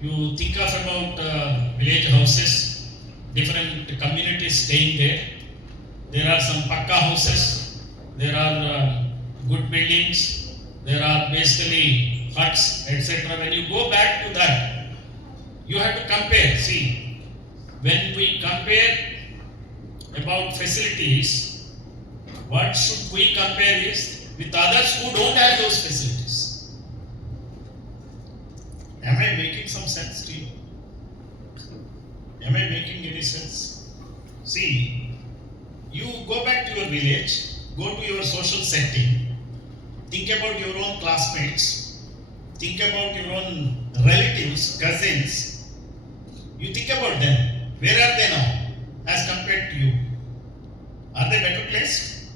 You think of about village houses, different communities staying there. There are some pakka houses, there are good buildings, there are basically huts, etc. When you go back to that, you have to compare. See, when we compare about facilities, what should we compare is with others who don't have those facilities. Am I making some sense to you? Am I making any sense? See, you go back to your village, go to your social setting, think about your own classmates, think about your own relatives, cousins. You think about them. Where are they now as compared to you? Are they better placed?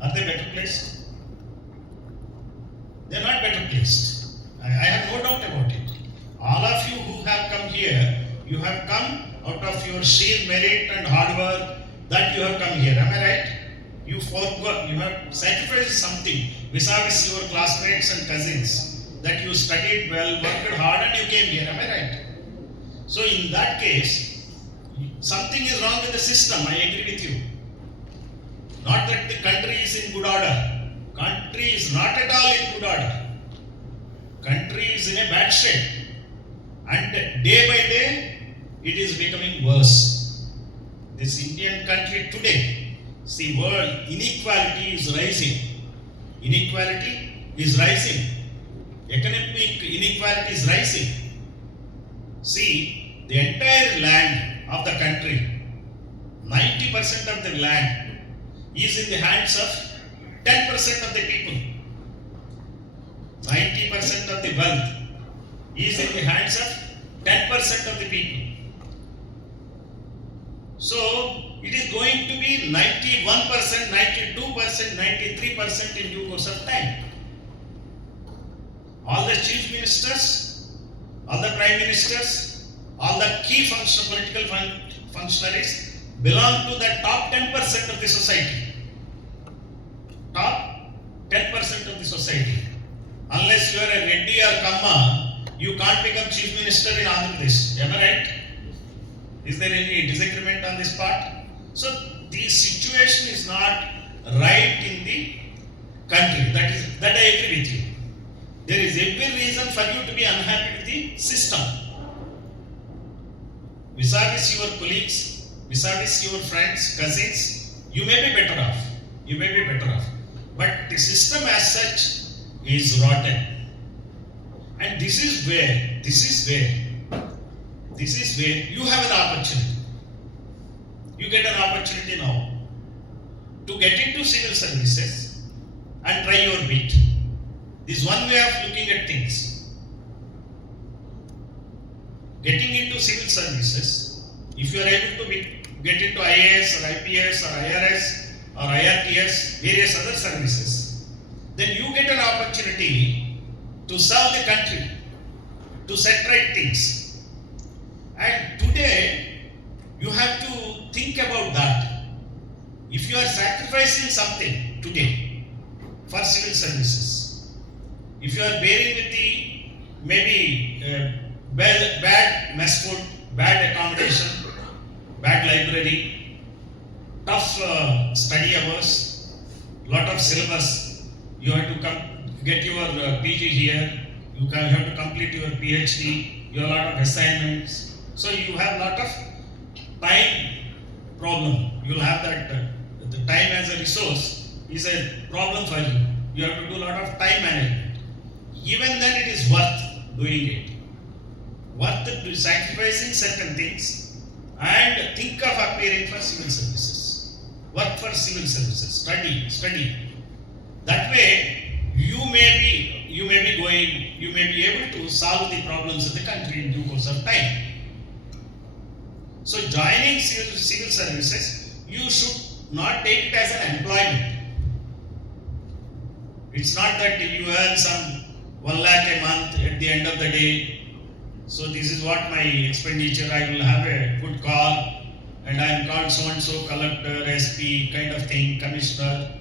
Are they better placed? They are not better placed. I have no doubt about it. All of you who have come here, you have come out of your sheer merit and hard work that you have come here. Am I right? You have sacrificed something vis-a-vis your classmates and cousins, that you studied well, worked hard, and you came here. Am I right? So in that case, something is wrong with the system. I agree with you. Not that the country is in good order. Country is not at all in good order. Country is in a bad shape. And day by day, it is becoming worse. This Indian country today, see, world inequality is rising. Inequality is rising. Economic inequality is rising. See, the entire land of the country, 90% of the land is in the hands of 10% of the people. 90% of the wealth is in the hands of 10% of the people. So, it is going to be 91%, 92%, 93% in due course of time. All the chief ministers, all the prime ministers, all the key political functionaries belong to the top 10% of the society. Top 10% of the society. Unless you are a Retd or Kamma, you can't become chief minister in Andhra Pradesh. Am I right? Is there any disagreement on this part? So the situation is not right in the country. That I agree with you. There is every reason for you to be unhappy with the system. Vis-a-vis your colleagues, vis-a-vis your friends, cousins, you may be better off. You may be better off. But the system as such is rotten. And this is where you have an opportunity. You get an opportunity now to get into civil services and try your bit. This is one way of looking at things. Getting into civil services, if you are able to get into IAS or IPS or IRS or IRTS, various other services, then you get an opportunity to serve the country, to set right things. And today, you have to think about that. If you are sacrificing something today for civil services, if you are bearing with the maybe bad mess food, bad accommodation, bad library, tough study hours, lot of syllabus, you have to get your PG here, you have to complete your PhD, you have a lot of assignments. So you have a lot of time problem. You will have that the time as a resource is a problem for you. You have to do a lot of time management. Even then it is worth doing it. Worth sacrificing certain things and think of appearing for civil services. Work for civil services. Study. That way you may be able to solve the problems of the country in due course of time. So joining civil services, you should not take it as an employment. It's not that you earn some 1 lakh a month at the end of the day. So this is what my expenditure, I will have a good car and I am called so and so collector, SP kind of thing, commissioner.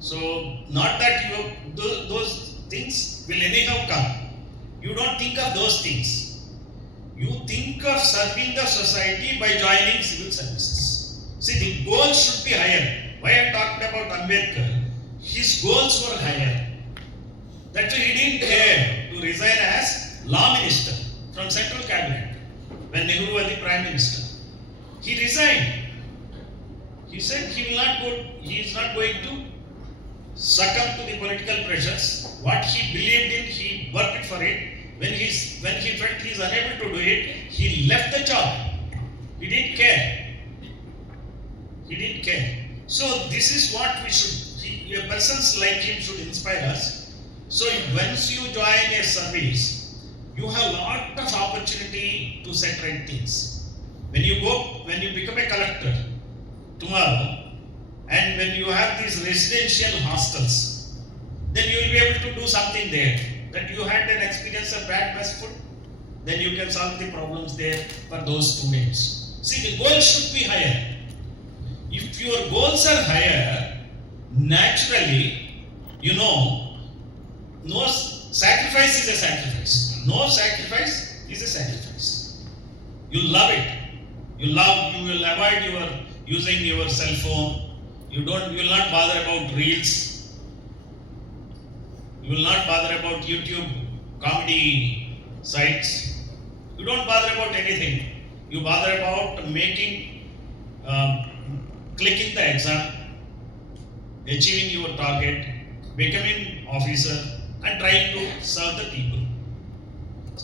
So not that those things will anyhow come. You don't think of those things. You think of serving the society by joining civil services. See, the goal should be higher. Why I talked about Ambedkar? His goals were higher. That's why he didn't care to resign as law minister from central cabinet when Nehru was the prime minister. He resigned. He said he is not going to succumb to the political pressures. What he believed in, he worked for it. When he felt he is unable to do it, he left the job. He didn't care. He didn't care. So this is what we should, a person like him should inspire us. So once you join a service, you have a lot of opportunity to set right things. When you become a collector tomorrow, and when you have these residential hostels, then you will be able to do something there. That you had an experience of bad mess food, then you can solve the problems there for those students. See, the goal should be higher. If your goals are higher, naturally, no sacrifice is a sacrifice. No sacrifice is a sacrifice. You love it. You will avoid using your cell phone. You will not bother about reels. You will not bother about YouTube comedy sites. You don't bother about anything. You bother about clicking the exam, achieving your target, becoming officer, and trying to serve the people.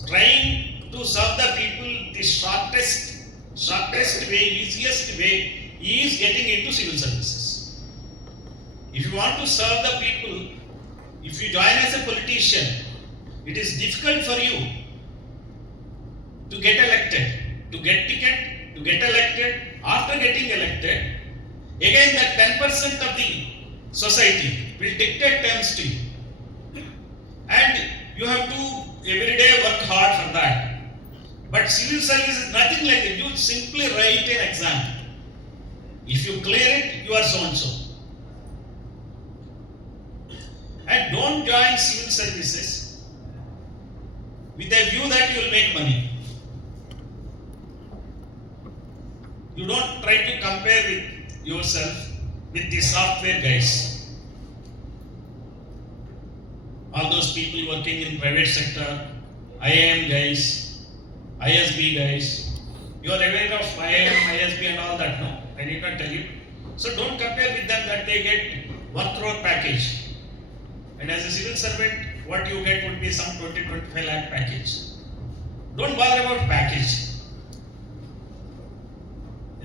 Trying to serve the people, the shortest way, easiest way is getting into civil services. If you want to serve the people, if you join as a politician, it is difficult for you to get elected, to get ticket, to get elected. After getting elected, again that 10% of the society will dictate terms to you. And you have to every day work hard for that. But civil service is nothing like that. You simply write an exam. If you clear it, you are so and so. And don't join civil services with a view that you will make money. You don't try to compare with yourself with the software guys. All those people working in private sector, IIM guys, ISB guys. You are aware of IIM, ISB and all that, no? I need not tell you. So don't compare with them that they get 1 crore package. And as a civil servant, what you get would be some 20-25 lakh package. Don't bother about package.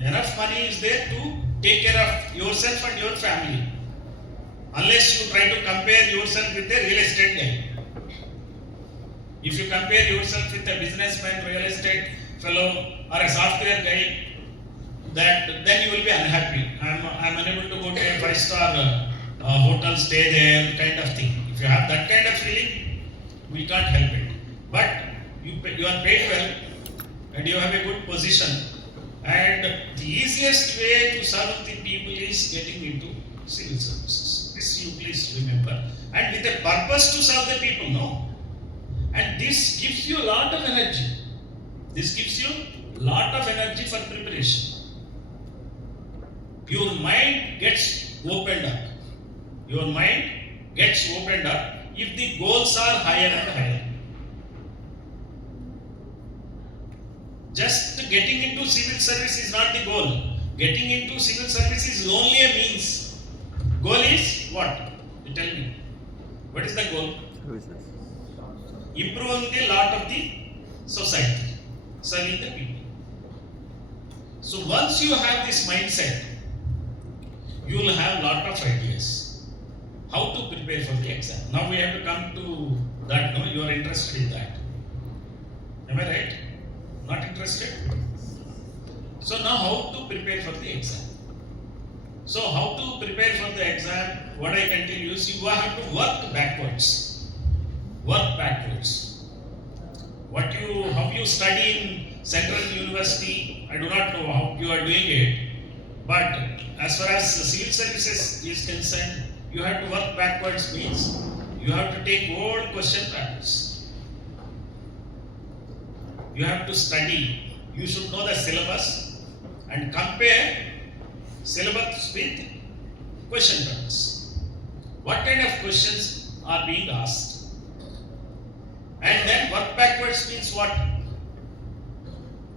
Enough money is there to take care of yourself and your family. Unless you try to compare yourself with a real estate guy. If you compare yourself with a businessman, real estate fellow, or a software guy, then you will be unhappy. I'm unable to go to a 5-star hotel, stay there, kind of thing. If you have that kind of feeling, we can't help it. But you are paid well, and you have a good position. And the easiest way to serve the people is getting into civil services. This you please remember. And with a purpose to serve the people, no. And this gives you a lot of energy. This gives you a lot of energy for preparation. Your mind gets opened up. Your mind gets opened up if the goals are higher and higher. Just getting into civil service is not the goal. Getting into civil service is only a means. Goal is what? You tell me. What is the goal? Improving the lot of the society, serving the people. So once you have this mindset, you will have lot of ideas. How to prepare for the exam. Now we have to come to that. No, you are interested in that. Am I right? Not interested? So now how to prepare for the exam? So how to prepare for the exam? What I can tell you is you have to work backwards. Work backwards. How you study in Central University, I do not know how you are doing it. But as far as the civil services is concerned, you have to work backwards means you have to take old question papers. you have to study. You should know the syllabus and compare syllabus with question papers. What kind of questions are being asked? And then work backwards means what?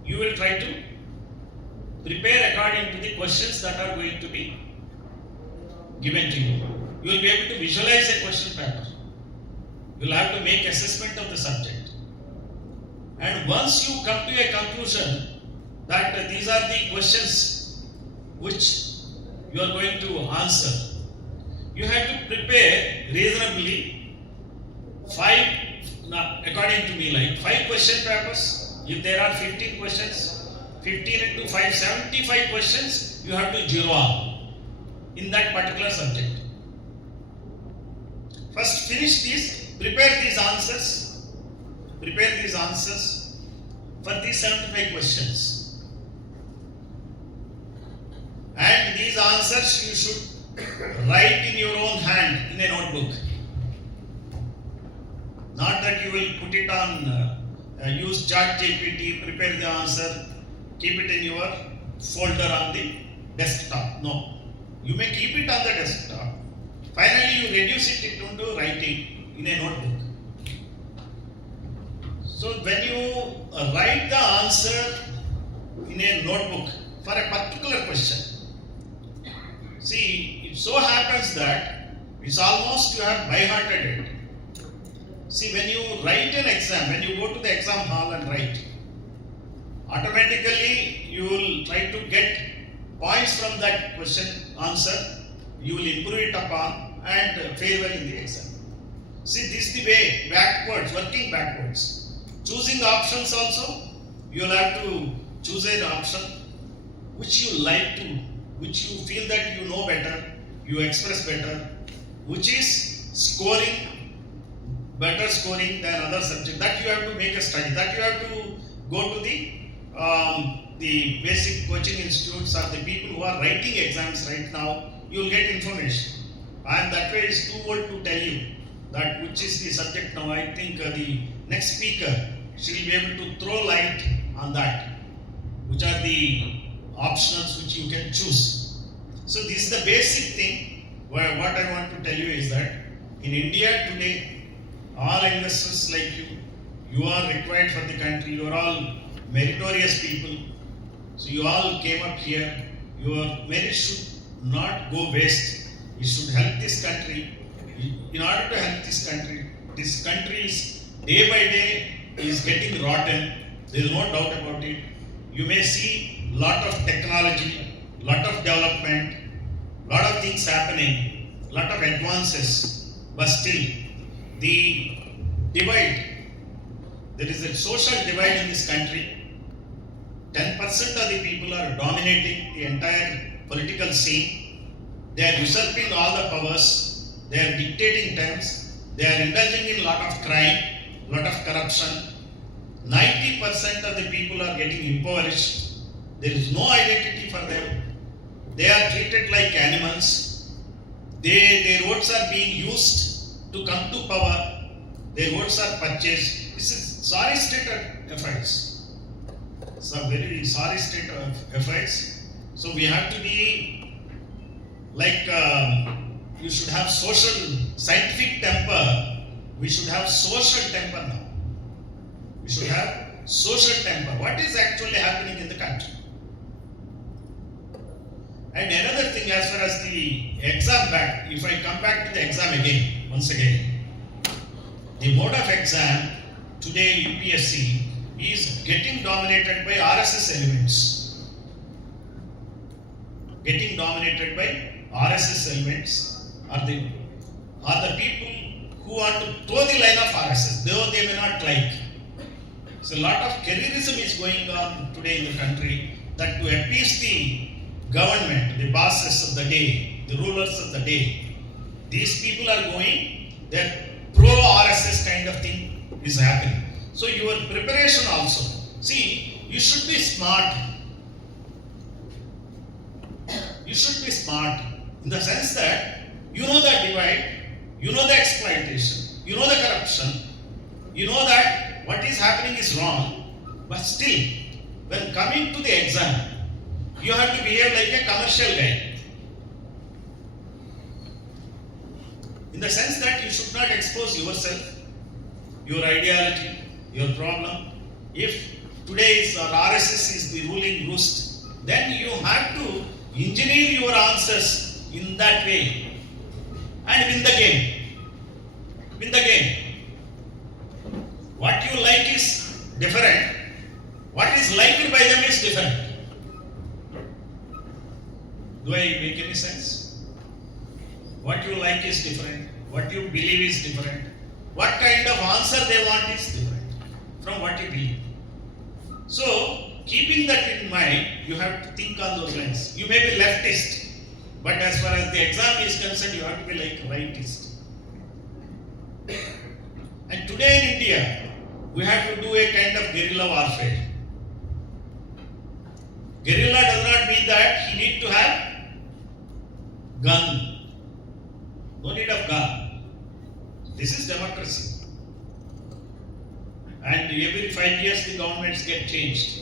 You will try to prepare according to the questions that are going to be given to you. You will be able to visualize a question paper. You will have to make assessment of the subject. And once you come to a conclusion that these are the questions which you are going to answer, you have to prepare reasonably according to me, like 5 question papers. If there are 15 questions, 15 into 5, 75 questions you have to zero on in that particular subject. First finish these, prepare these answers for these 75 questions. And these answers you should write in your own hand in a notebook. Not that you will put it on, use Dr.J.Poornachandra, prepare the answer, keep it in your folder on the desktop. No. You may keep it on the desktop. Finally, you reduce it into writing in a notebook. So, when you write the answer in a notebook for a particular question, see, it so happens that it's almost you have by-hearted it. See, when you write an exam, when you go to the exam hall and write, automatically you will try to get points from that question answer, you will improve it upon and fare well in the exam. See, this is the way, backwards, working backwards. Choosing options also, you will have to choose an option which you like to, which you feel that you know better, you express better, which is scoring, better scoring than other subject. That you have to make a study, that you have to go to the basic coaching institutes or the people who are writing exams right now. You will get information. And that way it's too old to tell you that which is the subject now. I think the next speaker, she will be able to throw light on that, which are the optionals which you can choose. So this is the basic thing. What I want to tell you is that in India today, all investors like you are required for the country, you are all meritorious people. So you all came up here, your merit should not go waste. You should help this country. In order to help this country is day by day is getting rotten. There is no doubt about it. You may see lot of technology, lot of development, lot of things happening, lot of advances, but still the divide, there is a social divide in this country. 10% of the people are dominating the entire political scene. They are usurping all the powers. They are dictating terms. They are indulging in lot of crime, lot of corruption. 90% of the people are getting impoverished. There is no identity for them. They are treated like animals. Their votes are being used to come to power. Their votes are purchased. This is sorry state of affairs. It's a very sorry state of affairs. So we have to be like, you should have social, scientific temper. We should have social temper now. We should have social temper. What is actually happening in the country? And another thing, as far as the exam back, if I come back to the exam again, once again, the mode of exam today UPSC is getting dominated by RSS elements. Getting dominated by RSS elements are the people who want to toe the line of RSS, though they may not like. So a lot of careerism is going on today in the country, that to appease the government, the bosses of the day, the rulers of the day, these people are going, their pro-RSS kind of thing is happening. So your preparation also, see, you should be smart. You should be smart in the sense that you know the divide, you know the exploitation, you know the corruption, you know that what is happening is wrong, But still, when coming to the exam, you have to behave like a commercial guy. In the sense that you should not expose yourself, your ideology, your problem. If today's RSS is the ruling roost, then you have to engineer your answers in that way and win the game. Win the game. What you like is different. What is liked by them is different. Do I make any sense? What you like is different. What you believe is different. What kind of answer they want is different from what you believe. So, keeping that in mind, you have to think on those lines. You may be leftist, but as far as the exam is concerned, you have to be like rightist. And today in India, we have to do a kind of guerrilla warfare. Guerrilla does not mean that he need to have gun. No need of gun. This is democracy. And every 5 years the governments get changed.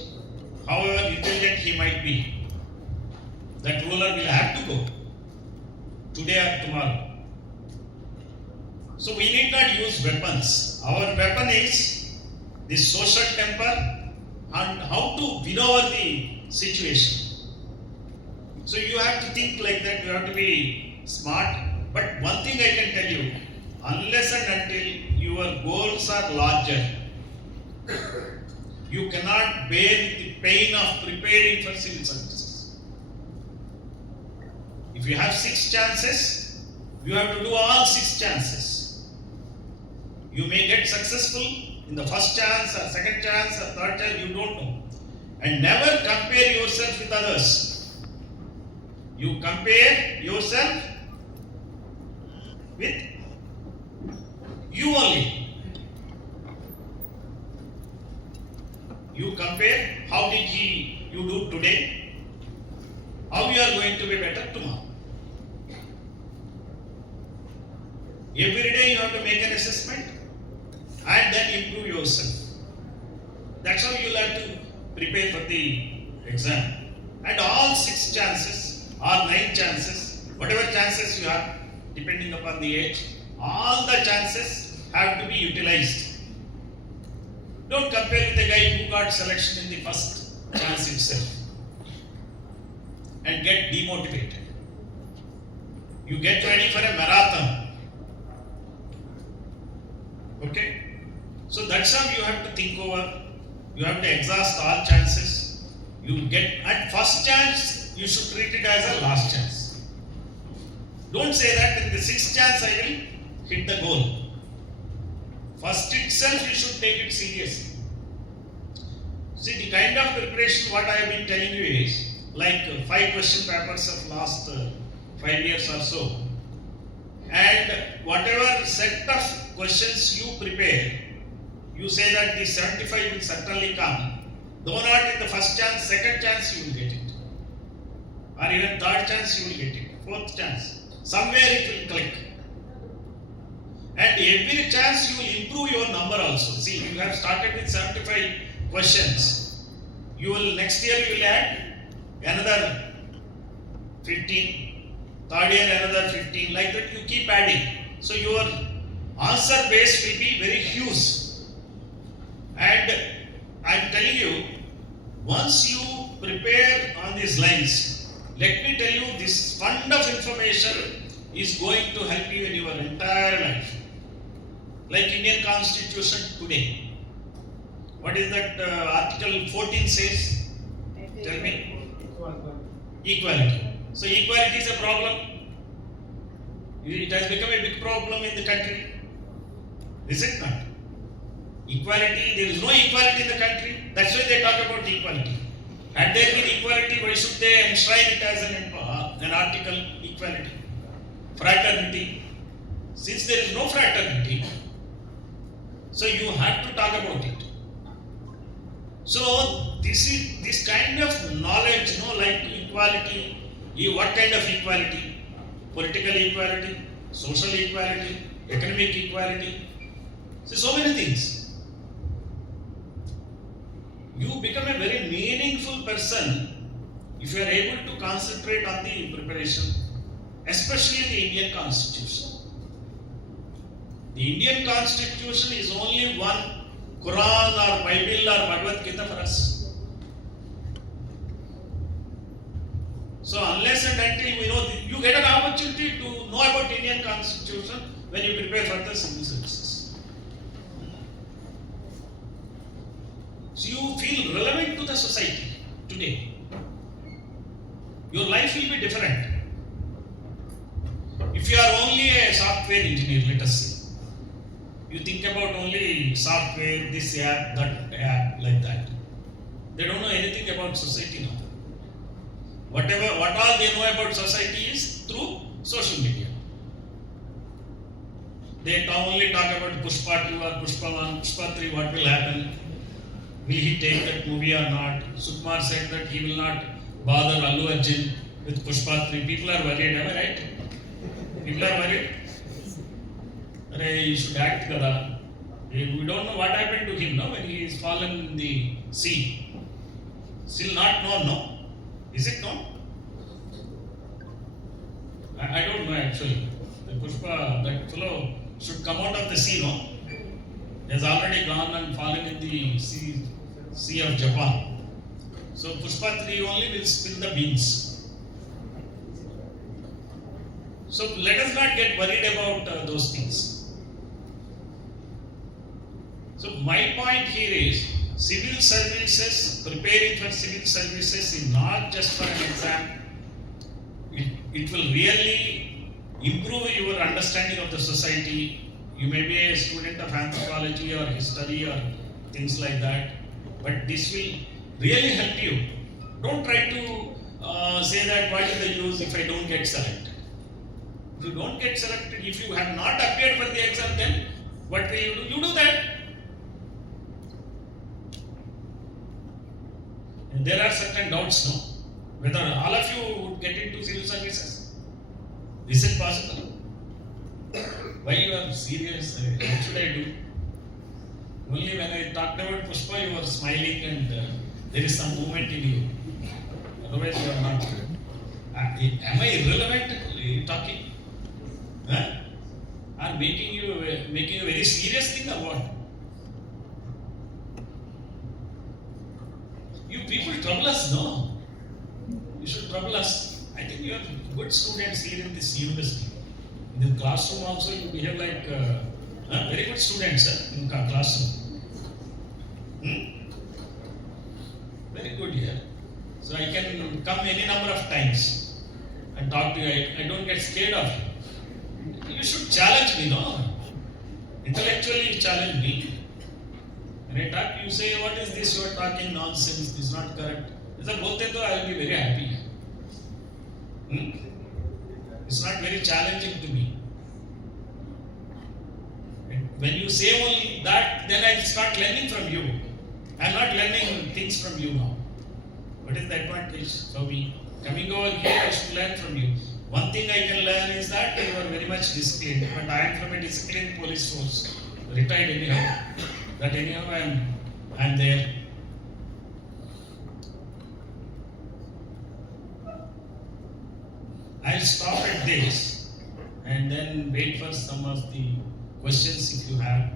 However intelligent he might be, that ruler will have to go today or tomorrow. So we need not use weapons. Our weapon is the social temper and how to win over the situation. So you have to think like that, you have to be smart. But one thing I can tell you, unless and until your goals are larger, you cannot bear the pain of preparing for civil services. If you have 6 chances, you have to do all 6 chances. You may get successful in the first chance or second chance or third chance, you don't know. And never compare yourself with others. You compare yourself with you only. You compare how did you do today, how you are going to be better tomorrow. Every day you have to make an assessment and then improve yourself. That's how you will have to prepare for the exam. And all 6 chances or 9 chances, whatever chances you have, depending upon the age, all the chances have to be utilized. Don't compare with the guy who got selection in the first chance itself and get demotivated. You get ready for a marathon. Okay? So that's how you have to think over. You have to exhaust all chances. You get at first chance, you should treat it as a last chance. Don't say that in the 6th chance I will hit the goal. First itself you should take it seriously. See, the kind of preparation what I have been telling you is like 5 question papers of last 5 years or so. And whatever set of questions you prepare, you say that the 75 will certainly come. Though not in the first chance, second chance you will get it. Or even third chance you will get it. 4th chance. Somewhere it will click. And every chance you will improve your number also. See, you have started with 75 questions. You will next year you will add another 15. Third year another 15. Like that you keep adding. So your answer base will be very huge. And I am telling you, once you prepare on these lines, let me tell you, this fund of information is going to help you in your entire life. Like Indian Constitution today. What is that Article 14 says? Tell me. Equality. So equality is a problem. It has become a big problem in the country. Is it not? Equality, there is no equality in the country. That's why they talk about equality. Had there been equality, why should they enshrine it as an article, equality? Fraternity. Since there is no fraternity, so you have to talk about it. So this kind of knowledge, like equality, what kind of equality? Political equality, social equality, economic equality. So many things. you become a very meaningful person if you are able to concentrate on the preparation, especially the Indian Constitution. The Indian Constitution is only one Quran or Bible or Bhagavad Gita for us. So unless and until we know, you get an opportunity to know about Indian Constitution when you prepare for the civil services. So you feel relevant to the society today. Your life will be different. If you are only a software engineer, let us say, you think about only software, this app, that app, like that. They don't know anything about society now. What all they know about society is through social media. They only talk about Pushpa 2 or Pushpa 1, Pushpa 3, what will happen? Will he take that movie or not? Sukumar said that he will not bother Allu Arjun with Pushpa 3. People are worried, am I right? People are worried. You should act kada. We don't know what happened to him now when he is fallen in the sea. Still not known, no? Is it known? I don't know actually. The Pushpa, that fellow should come out of the sea, no? He has already gone and fallen in the sea of Japan. So Pushpa 3 only will spill the beans. So let us not get worried about those things. So my point here is, civil services, preparing for civil services is not just for an exam. It will really improve your understanding of the society. You may be a student of anthropology or history or things like that, but this will really help you. Don't try to say that what is the use if I don't get selected. If you don't get selected, if you have not appeared for the exam, then what will you do? You do that. And there are certain doubts now, whether all of you would get into civil services. Is it possible? Why you are serious? What should I do? Only when I talked about Pushpa, you are smiling and there is some movement in you. Otherwise, you are not. Am I irrelevant talking? Huh? Or making a very serious thing or what? You people trouble us, no? You should trouble us. I think you are good students here in this university. In the classroom also you behave like very good students in classroom. Very good here. So I can come any number of times and talk to you. I don't get scared of you. You should challenge me, no? Intellectually you challenge me. When I talk, you say, what is this? You are talking nonsense. This is not correct. If I bolte to, I will be very happy. It's not very challenging to me. When you say only that, then I start learning from you. I am not learning things from you now. What is the advantage for me? Coming over here, I should learn from you. One thing I can learn is that you are very much disciplined. But I am from a disciplined police force. Retired anyhow. That anyhow I am there. I'll stop at this and then wait for some of the questions if you have.